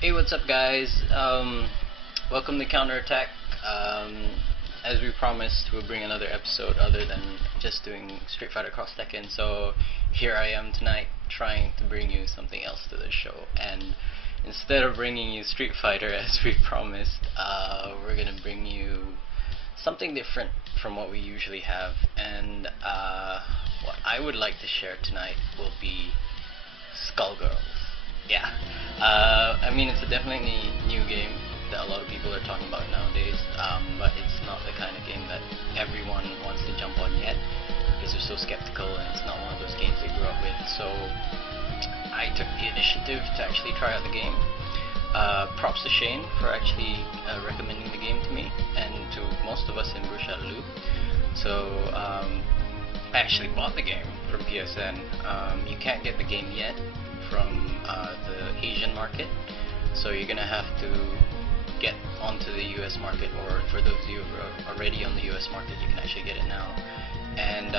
Hey, what's up, guys? Welcome to Counterattack. As we promised, we'll bring another episode other than just doing Street Fighter Cross Tekken. So here I am tonight, trying to bring you something else to the show. And instead of bringing you Street Fighter as we promised, we're gonna bring you something different from what we usually have. And what I would like to share tonight will be Skullgirls. Yeah, I mean, it's a definitely new game that a lot of people are talking about nowadays, but it's not the kind of game that everyone wants to jump on yet because they're so skeptical, and it's not one of those games they grew up with. So I took the initiative to actually try out the game. Props to Shane for actually recommending the game to me and to most of us in Bruchadaloo. So I actually bought the game from PSN. You can't get the game yet from the Asian market, so you're gonna have to get onto the US market, or for those of you who are already on the US market, you can actually get it now. And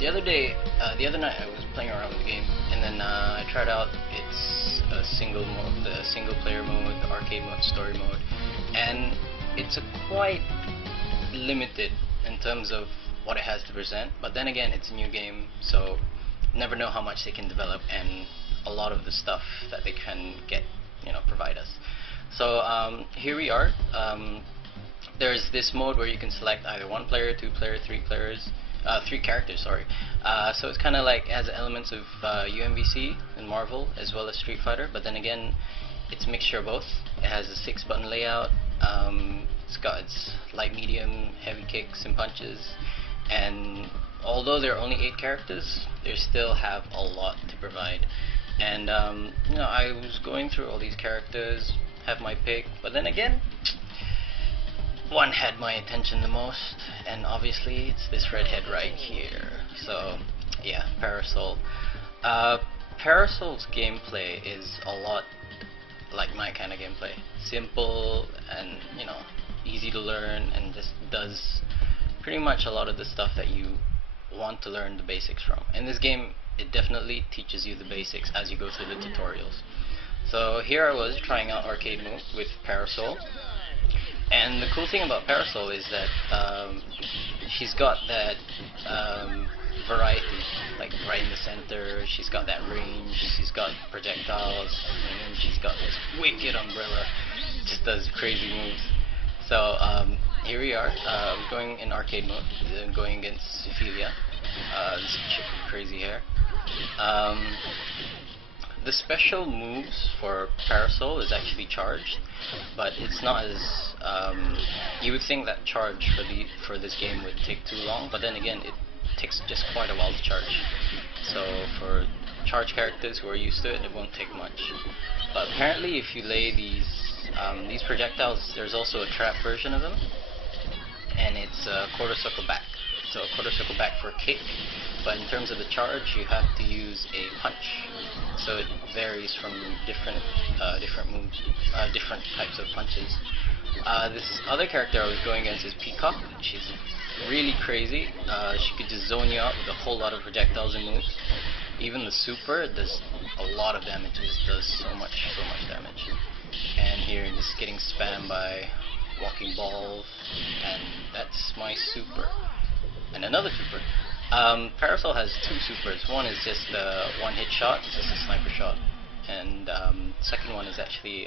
the other night I was playing around with the game, and then I tried out its single mode, the single player mode, the arcade mode, story mode, and it's quite limited in terms of what it has to present. But then again, it's a new game, so never know how much they can develop and a lot of the stuff that they can get, provide us. So here we are. There's this mode where you can select either one player, two player, three characters. Sorry. So it's kind of like, it has elements of UMVC and Marvel as well as Street Fighter, but then again, it's a mixture of both. It has a 6-button layout. It's got its light, medium, heavy kicks and punches, and although there are only 8 characters, they still have a lot to provide. And I was going through all these characters, have my pick, but then again, one had my attention the most, and obviously it's this redhead right here. So yeah, Parasoul. Parasoul's gameplay is a lot like my kind of gameplay. Simple and easy to learn, and just does pretty much a lot of the stuff that you want to learn the basics from. In this game, it definitely teaches you the basics as you go through the tutorials. So here I was trying out arcade mode with Parasoul, and the cool thing about Parasoul is that she's got that variety, like right in the center. She's got that range, she's got projectiles, and then she's got this wicked umbrella, just does crazy moves. So here we are, going in arcade mode, going against Ophelia, this chick with crazy hair. The special moves for Parasoul is actually charged, but it's not as you would think that charge for this game would take too long, but then again, it takes just quite a while to charge. So for charge characters who are used to it, it won't take much. But apparently, if you lay these projectiles, there's also a trap version of them, and it's a quarter circle back. So a quarter circle back for a kick, but in terms of the charge, you have to use a punch. So it varies from different moves, different types of punches. This other character I was going against is Peacock. She's really crazy. She could just zone you out with a whole lot of projectiles and moves. Even the super does a lot of damage. It just does so much damage. And here, just getting spammed by walking balls, and that's my super. And another super. Parasoul has 2 supers. One is just a one-hit shot, it's just a sniper shot, and second one is actually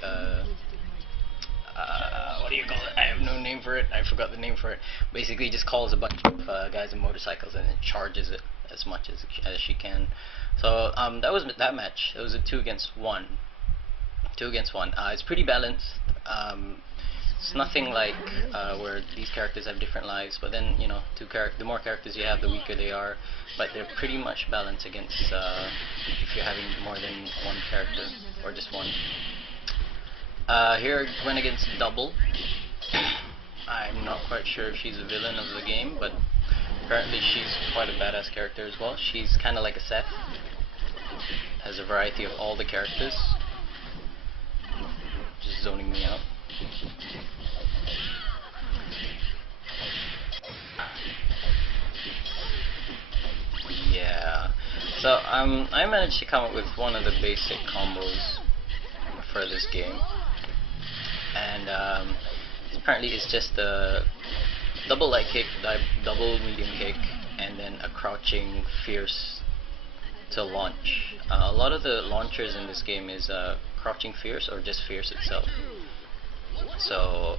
what do you call it? I have no name for it. I forgot the name for it. Basically, just calls a bunch of guys on motorcycles and it charges it as much as she can. So that was that match. It was a 2 against 1. 2 against 1. It's pretty balanced. It's nothing like where these characters have different lives, but then the more characters you have, the weaker they are. But they're pretty much balanced against if you're having more than one character or just one. Here I went against Double. I'm not quite sure if she's a villain of the game, but apparently she's quite a badass character as well. She's kind of like a Seth, has a variety of all the characters. Just zoning me out. Yeah. So I managed to come up with one of the basic combos for this game, and apparently it's just a double light kick, double medium kick, and then a crouching fierce to launch. A lot of the launchers in this game is crouching fierce or just fierce itself. So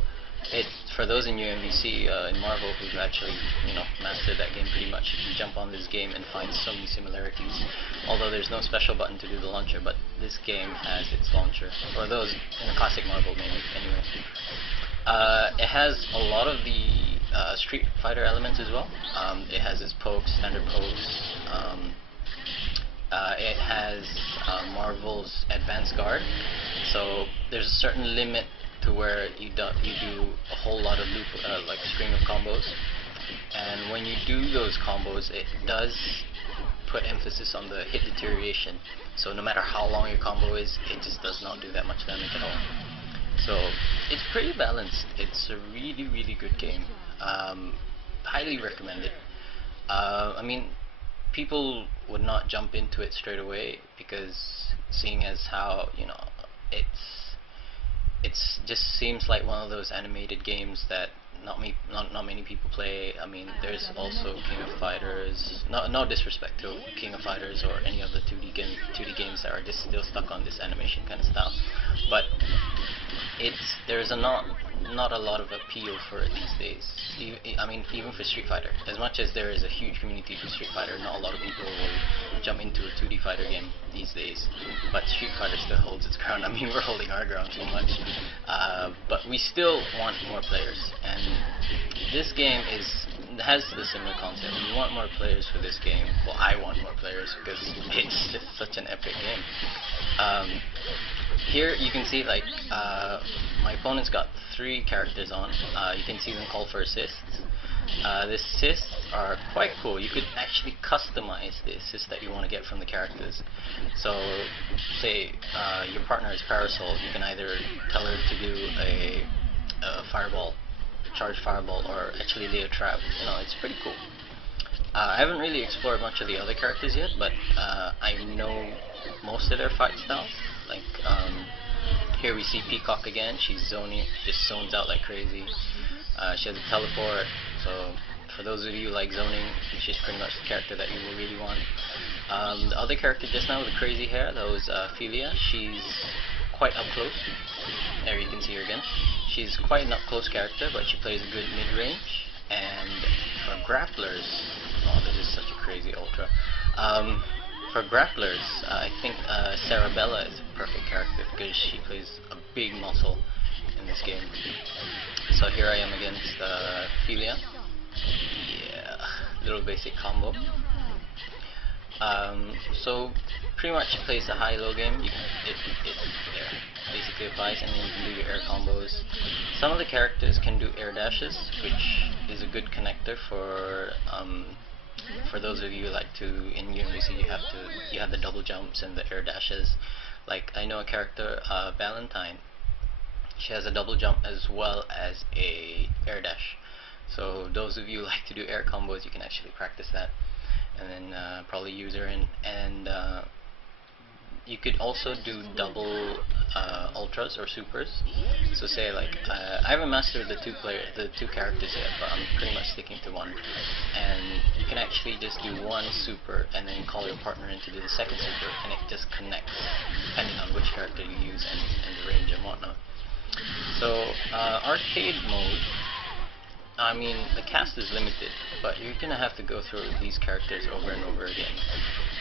for those in UMVC in Marvel who've actually mastered that game pretty much, you can jump on this game and find so many similarities. Although there's no special button to do the launcher, but this game has its launcher. For those in the classic Marvel maybe, anyway. It has a lot of the Street Fighter elements as well. It has its pokes, standard pokes. It has Marvel's Advanced Guard. So there's a certain limit to where you do a whole lot of loop, like a string of combos. And when you do those combos, it does put emphasis on the hit deterioration. So no matter how long your combo is, it just does not do that much damage at all. So it's pretty balanced. It's a really, really good game. Highly recommend it. I mean, people would not jump into it straight away because seeing as how it's just seems like one of those animated games that not many people play. I mean, there's also King of Fighters. No disrespect to King of Fighters or any of the 2D games that are just still stuck on this animation kind of style, but there's not a lot of appeal for it these days. I mean, even for Street Fighter, as much as there is a huge community for Street Fighter, not a lot of people will jump into a 2D fighter game these days. But Street Fighter still holds its ground. I mean, we're holding our ground so much, but we still want more players. And this game has the similar concept. We want more players for this game. Well, I want more players because it's just such an epic game. Here you can see like my opponent's got 3 characters on. You can see them call for assists. The assists are quite cool. You could actually customize the assist that you want to get from the characters. So say your partner is Parasoul, you can either tell her to do a fireball, charge fireball, or actually lay a trap. It's pretty cool. I haven't really explored much of the other characters yet, but I know most of their fight styles. Like here we see Peacock again. She's zoning, just zones out like crazy. She has a teleport, so for those of you who like zoning, she's pretty much the character that you will really want. The other character just now with the crazy hair, that was Philia. She's quite up close. There you can see her again. She's quite an up close character, but she plays a good mid-range. And for grapplers, oh, this is such a crazy ultra. For grapplers, I think Sarabella is a perfect character because she plays a big muscle in this game. So here I am against Philia. Yeah, little basic combo. So pretty much plays a high-low game. It basically applies, and then you can do your air combos. Some of the characters can do air dashes, which is a good connector for those of you who like to, in UMVC you have the double jumps and the air dashes. Like I know a character, Valentine. She has a double jump as well as a air dash. So those of you who like to do air combos, you can actually practice that, and then probably use her in. And you could also do double ultras or supers. So say like I haven't mastered the two characters yet, but I'm pretty much sticking to one. And you can actually just do one super and then call your partner in to do the second super, and it just connects depending on which character you use and the range and whatnot. So arcade mode, I mean, the cast is limited, but you're gonna have to go through these characters over and over again.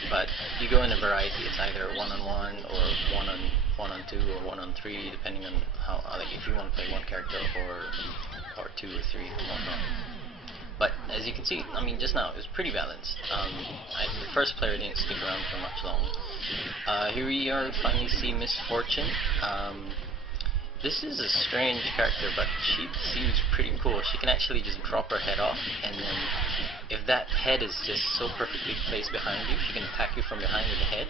But you go in a variety. It's either 1-on-1 or 1-on-2 or 1-on-3, depending on how, like, if you want to play one character or 2 or 3 and whatnot. But as you can see, I mean, just now it was pretty balanced. The first player didn't stick around for much long. Here we are, finally see Misfortune. This is a strange character, but she seems pretty cool. She can actually just drop her head off, and then if that head is just so perfectly placed behind you, she can attack you from behind with the head,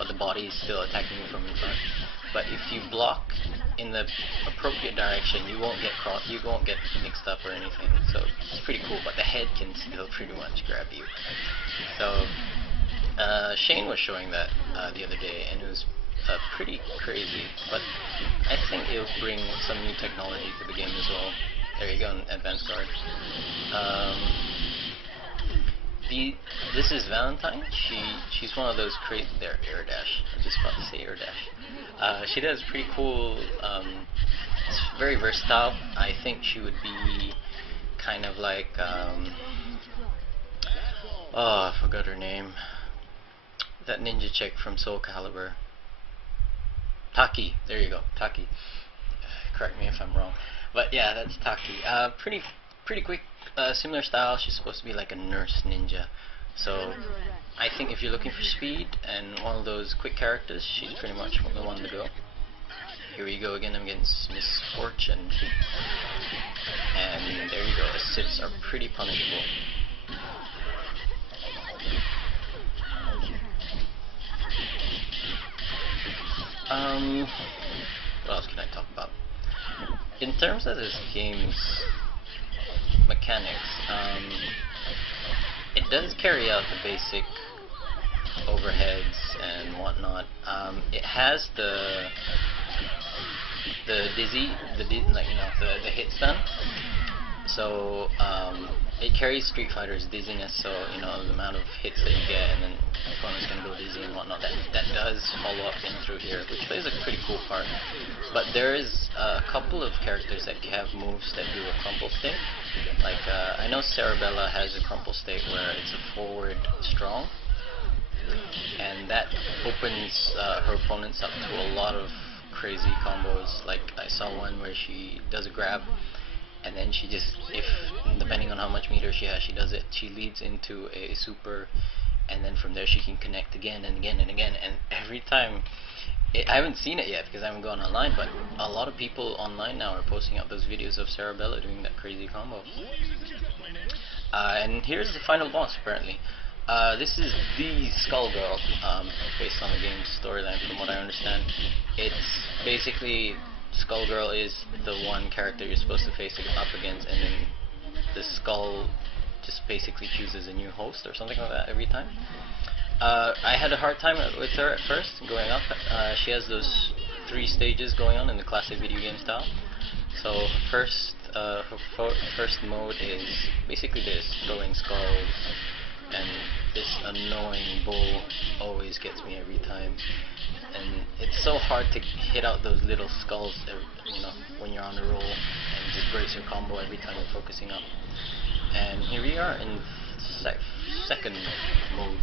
but the body is still attacking you from in front. But if you block in the appropriate direction, you won't get mixed up or anything. So it's pretty cool, but the head can still pretty much grab you. So Shane was showing that the other day, and it was pretty crazy. But bring some new technology to the game as well. There you go, an advanced guard. This is Valentine. She's one of those crazy. There, air dash. I was just about to say air dash. She does pretty cool. It's very versatile. I think she would be kind of like. Oh, I forgot her name. That ninja chick from Soul Calibur. Taki. There you go, Taki. Correct me if I'm wrong. But yeah, that's Taki. Pretty quick. Similar style. She's supposed to be like a nurse ninja. So I think if you're looking for speed and one of those quick characters, she's pretty much the one to go. Here we go again. I'm against Misfortune. And there you go. Assists are pretty punishable. What else can I talk about? In terms of this game's mechanics, it does carry out the basic overheads and whatnot. It has the hit stun. So it carries Street Fighter's dizziness, so you know the amount of hits that you get, and then the opponent's gonna go dizzy and whatnot. That does follow up in through here, which plays a pretty cool part. But there is a couple of characters that have moves that do a crumple state. Like I know Cerebella has a crumple state where it's a forward strong, and that opens her opponents up to a lot of crazy combos. Like I saw one where she does a grab, and then she just, depending on how much meter she has, she leads into a super, and then from there she can connect again and again and again, and every time, I haven't seen it yet because I haven't gone online, but a lot of people online now are posting up those videos of Cerebella doing that crazy combo. And here's the final boss apparently. This is the Skullgirl, based on the game's storyline from what I understand. It's basically, Skullgirl is the one character you're supposed to face up against, and then the skull just basically chooses a new host or something like that every time. I had a hard time with her at first, going up. She has those 3 stages going on in the classic video game style. So her first mode is basically this, throwing skulls, and this annoying bull always gets me every time. And it's so hard to hit out those little skulls, you know, when you're on a roll, and it just breaks your combo every time you're focusing up. And here we are in second mode.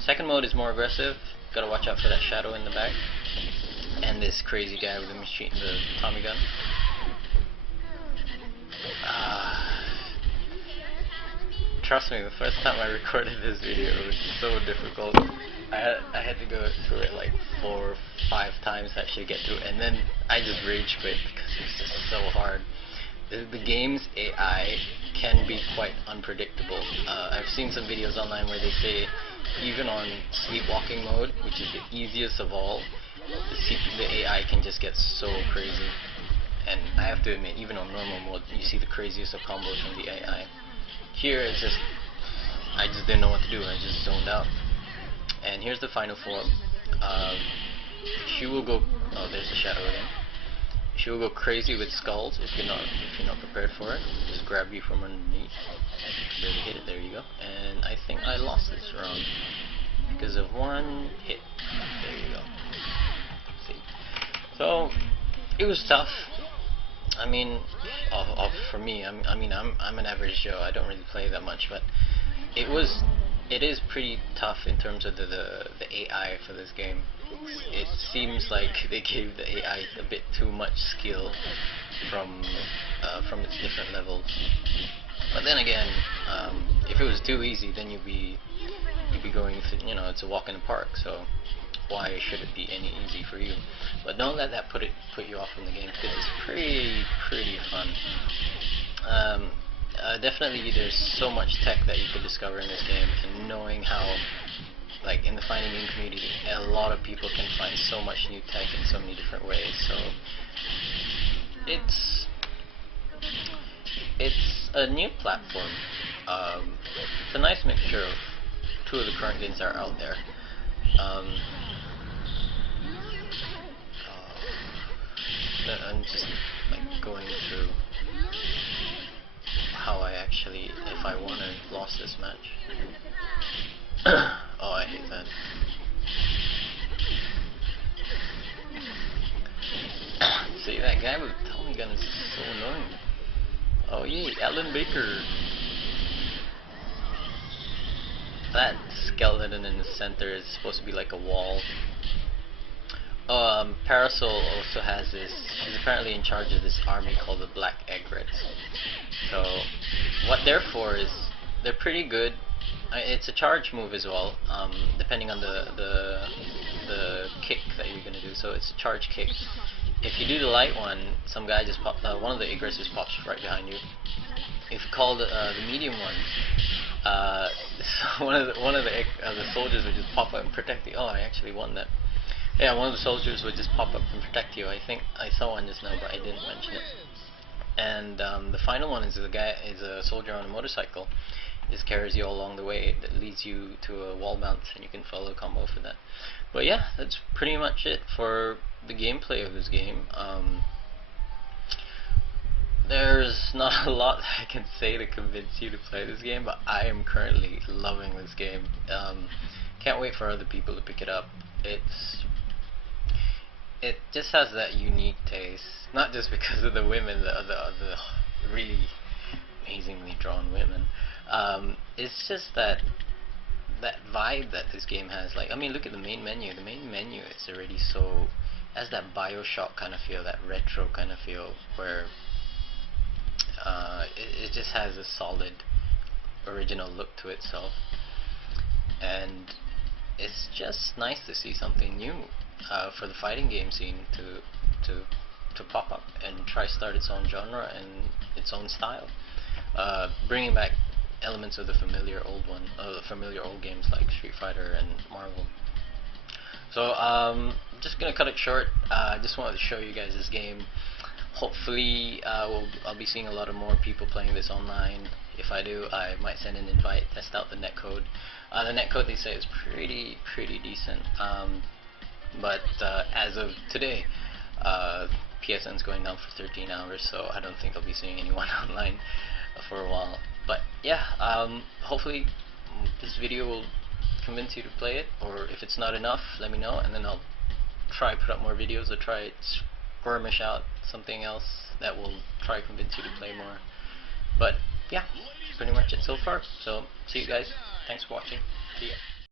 Second mode is more aggressive. Gotta watch out for that shadow in the back, and this crazy guy with the Tommy gun. Trust me, the first time I recorded this video, it was so difficult. I had to go through it like 4 or 5 times to actually get through it, and then I just rage quit because it was just so hard. The game's AI can be quite unpredictable. I've seen some videos online where they say even on sleepwalking mode, which is the easiest of all, the AI can just get so crazy. And I have to admit, even on normal mode, you see the craziest of combos from the AI. Here it's just, I just didn't know what to do. I just zoned out. And here's the final form. She will go. Oh, there's the shadow again. She will go crazy with skulls if you're not prepared for it. Just grab you from underneath. Barely hit it. There you go. And I think I lost this round because of one hit. There you go. See. So it was tough. I mean, for me, I'm an average Joe. I don't really play that much, but it is pretty tough in terms of the AI for this game. It seems like they gave the AI a bit too much skill from its different levels. But then again, if it was too easy, then you'd be going to, you know, it's a walk in the park. So why should it be any easy for you? But don't let that put you off from the game, because it's pretty fun. Definitely there's so much tech that you could discover in this game, and knowing how, like in the fighting game community, a lot of people can find so much new tech in so many different ways. So it's a new platform. It's a nice mixture of 2 of the current games that are out there. just like going through how I actually, if I won or lost this match. Oh, I hate that. See, that guy with the Tommy gun is so annoying. Oh yay, Alan Baker. That skeleton in the center is supposed to be like a wall. Parasoul also has this, he's apparently in charge of this army called the Black Egrets. So, what they're for is, they're pretty good. It's a charge move as well, depending on the kick that you're gonna do. So it's a charge kick. If you do the light one, some guy just pops, one of the egrets just pops right behind you. If you call the medium one, so one of the soldiers would just pop up and protect you. Oh, I actually won that. Yeah, one of the soldiers would just pop up and protect you. I think I saw one just now, but I didn't mention it. And the final one is a soldier on a motorcycle. Just carries you all along the way. That leads you to a wall bounce, and you can follow a combo for that. But yeah, that's pretty much it for the gameplay of this game. There's not a lot I can say to convince you to play this game, but I am currently loving this game. Can't wait for other people to pick it up. It just has that unique taste, not just because of the women, the really amazingly drawn women. It's just that vibe that this game has. Like, I mean, look at the main menu. The main menu is already so, has that Bioshock kind of feel, that retro kind of feel, where it just has a solid original look to itself, and it's just nice to see something new for the fighting game scene to pop up and try start its own genre and its own style, bringing back elements of the familiar old games like Street Fighter and Marvel. So just gonna cut it short. I just wanted to show you guys this game. Hopefully I'll be seeing a lot of more people playing this online. If I do, I might send an invite, test out the netcode. The netcode, they say, is pretty decent. But as of today, PSN's going down for 13 hours, so I don't think I'll be seeing anyone online for a while. But yeah, hopefully this video will convince you to play it, or if it's not enough, let me know, and then I'll try put up more videos, or try skirmish out something else that will try convince you to play more. But yeah, pretty much it so far. So see you guys. Thanks for watching. See ya.